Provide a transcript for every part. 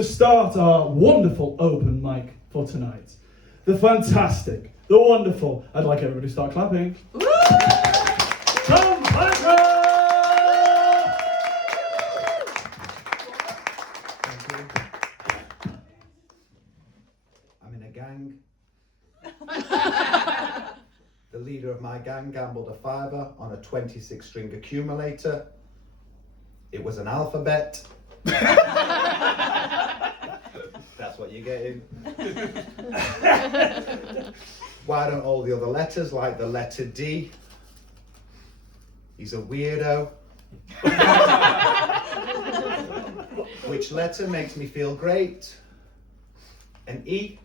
To start our wonderful open mic for tonight. The fantastic, the wonderful, I'd like everybody to start clapping. Woo! Tom Parker! Thank you. I'm in a gang. The leader of my gang gambled a fiver on a 26-string accumulator. It was an alphabet. That's what you're getting. Why don't all the other letters like the letter D? He's a weirdo. Which letter makes me feel great? An E.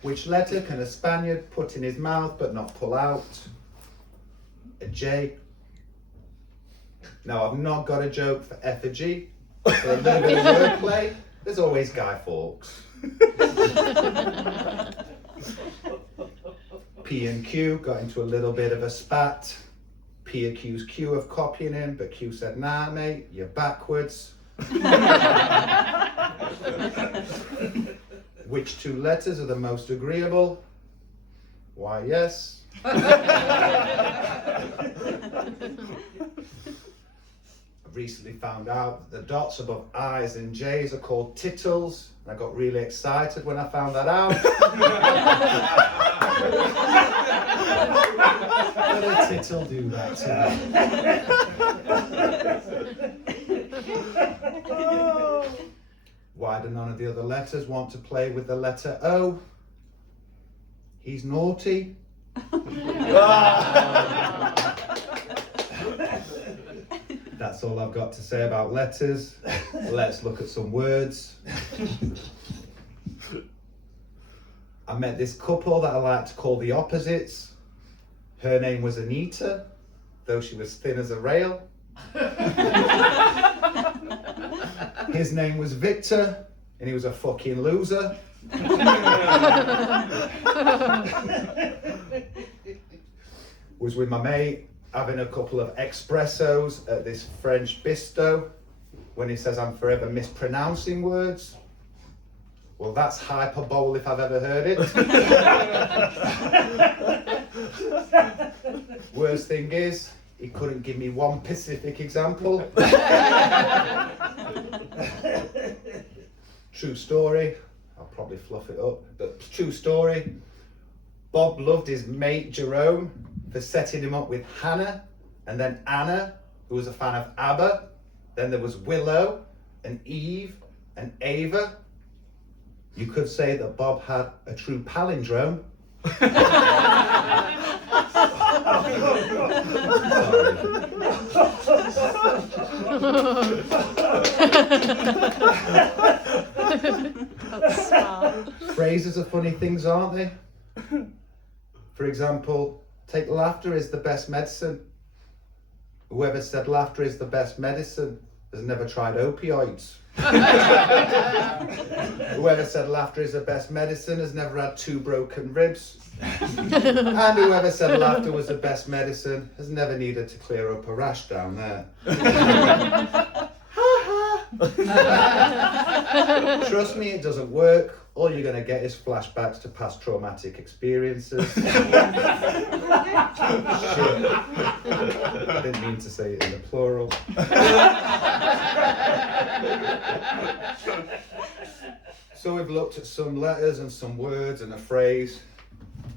Which letter can a Spaniard put in his mouth but not pull out? A J. Now, I've not got a joke for effigy, so a little bit of wordplay. There's always Guy Fawkes. P and Q got into a little bit of a spat. P accused Q of copying him, but Q said, nah, mate, you're backwards. Which two letters are the most agreeable? Why, yes. I've recently found out that the dots above I's and J's are called tittles, and I got really excited when I found that out. But a tittle do that to me. Why do none of the other letters want to play with the letter O? He's naughty. That's all I've got to say about letters. Let's look at some words. I met this couple that I like to call the opposites. Her name was Anita, though she was thin as a rail. His name was Victor, and he was a fucking loser. Was with my mate having a couple of espressos at this French bistro when he says I'm forever mispronouncing words. Well, that's hyperbole if I've ever heard it. Worst thing is, he couldn't give me one specific example. True story. I'll probably fluff it up, but true story. Bob loved his mate Jerome for setting him up with Hannah, and then Anna, who was a fan of ABBA. Then there was Willow, and Eve, and Ava. You could say that Bob had a true palindrome. Phrases are funny things, aren't they? For example, take laughter is the best medicine. Whoever said laughter is the best medicine has never tried opioids. Whoever said laughter is the best medicine has never had 2 broken ribs. And whoever said laughter was the best medicine has never needed to clear up a rash down there. Trust me, it doesn't work. All you're going to get is flashbacks to past traumatic experiences. Shit. I didn't mean to say it in the plural. So we've looked at some letters and some words and a phrase.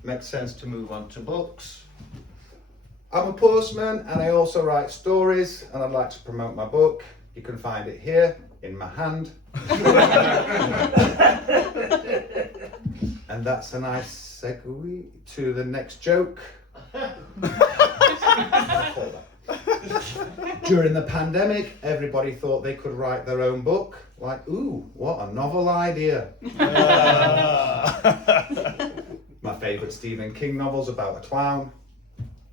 Makes sense to move on to books. I'm a postman and I also write stories, and I'd like to promote my book. You can find it here in my hand. And that's a nice segue to the next joke. During the pandemic, everybody thought they could write their own book. Like, ooh, what a novel idea. My favourite Stephen King novel's about a clown.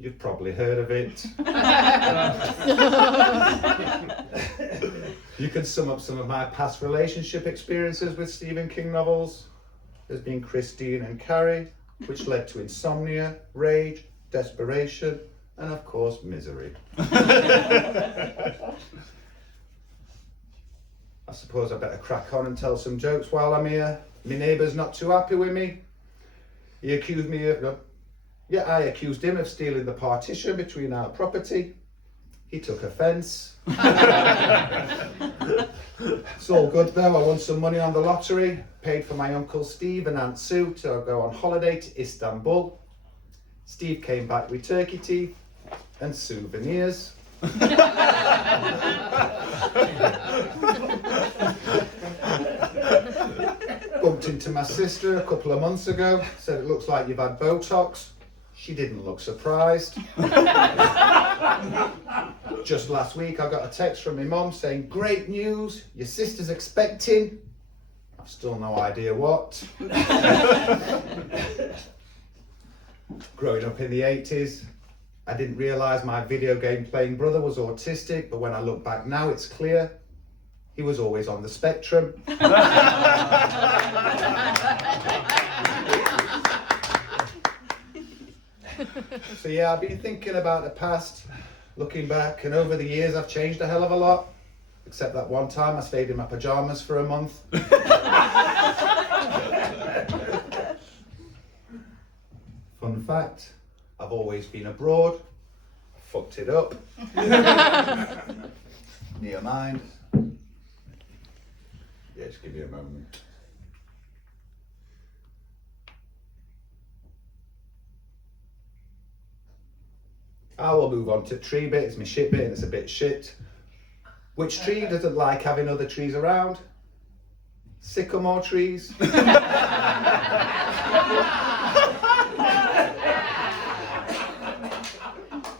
You've probably heard of it. You can sum up some of my past relationship experiences with Stephen King novels. There's been Christine and Carrie, which led to insomnia, rage, desperation, and of course, misery. I suppose I better crack on and tell some jokes while I'm here. My neighbour's not too happy with me. He accused me of, I accused him of stealing the partition between our property. He took offence. It's all good though. I won some money on the lottery, paid for my Uncle Steve and Aunt Sue to go on holiday to Istanbul. Steve came back with turkey teeth and souvenirs. Bumped into my sister a couple of months ago, said it looks like you've had Botox. She didn't look surprised. Just last week I got a text from my mum saying, great news, your sister's expecting. I've still no idea what. Growing up in the 80s, I didn't realise my video game playing brother was autistic, but when I look back now it's clear he was always on the spectrum. So yeah, I've been thinking about the past, looking back, and over the years I've changed a hell of a lot. Except that one time I stayed in my pyjamas for a month. Fun fact, I've always been abroad. I fucked it up. Near mind. Yeah, just give me a moment. I will move on to tree bit. It's my shit bit and it's a bit shit. Which tree doesn't like having other trees around? Sycamore trees.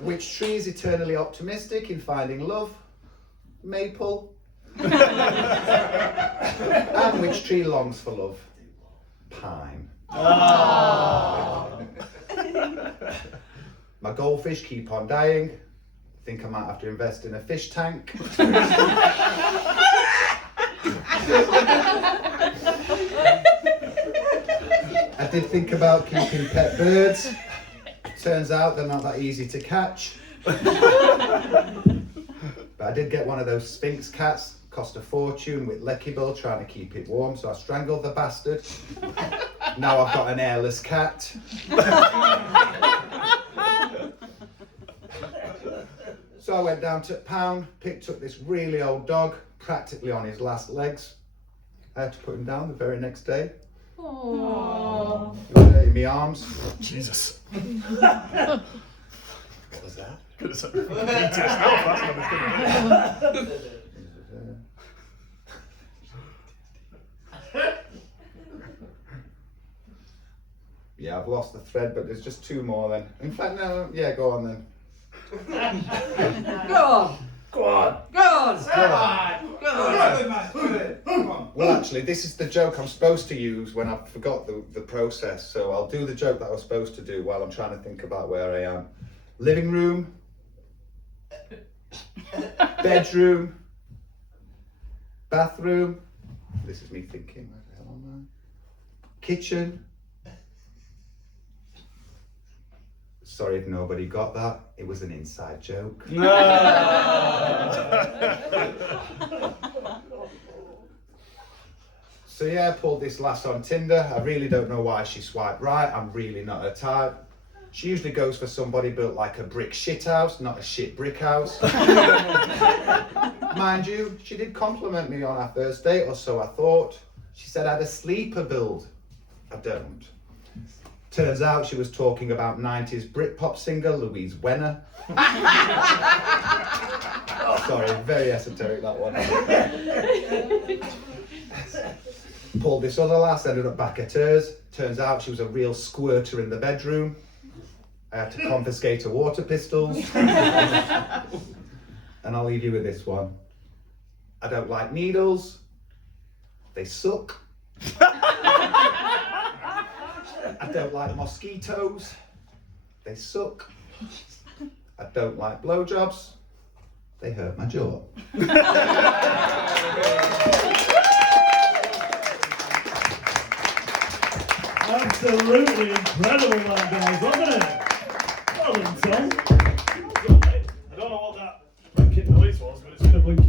Which tree is eternally optimistic in finding love? Maple. And which tree longs for love? Pine. My goldfish keep on dying. Think I might have to invest in a fish tank. I did think about keeping pet birds. Turns out they're not that easy to catch. But I did get one of those Sphinx cats. Cost a fortune with Lecky Bill trying to keep it warm, so I strangled the bastard. Now I've got an airless cat. So I went down to Pound, picked up this really old dog, practically on his last legs. I had to put him down the very next day. Aww. He was in my arms. Jesus. What was that? Could have said beat it. That's what I was going to do. Yeah, I've lost the thread, but there's just two more then. In fact, no, yeah, go on then. Go on. Go on. Go on. Well, actually, this is the joke I'm supposed to use when I forgot the process. So I'll do the joke that I was supposed to do while I'm trying to think about where I am. Living room. Bedroom. Bathroom. This is me thinking. Where the hell am I? Kitchen. Sorry if nobody got that. It was an inside joke. No. So yeah, I pulled this lass on Tinder. I really don't know why she swiped right. I'm really not her type. She usually goes for somebody built like a brick shit house, not a shit brick house. Mind you, she did compliment me on our first date, or so I thought. She said I had a sleeper build. I don't. Turns out she was talking about 90s Britpop singer Louise Wenner. Sorry, very esoteric that one. Pulled this other lass, ended up back at hers. Turns out she was a real squirter in the bedroom. I had to confiscate her water pistols. And I'll leave you with this one. I don't like needles. They suck. I don't like mosquitoes. They suck. I don't like blowjobs. They hurt my jaw. Absolutely incredible that, guys, wasn't it? Well done, Tom.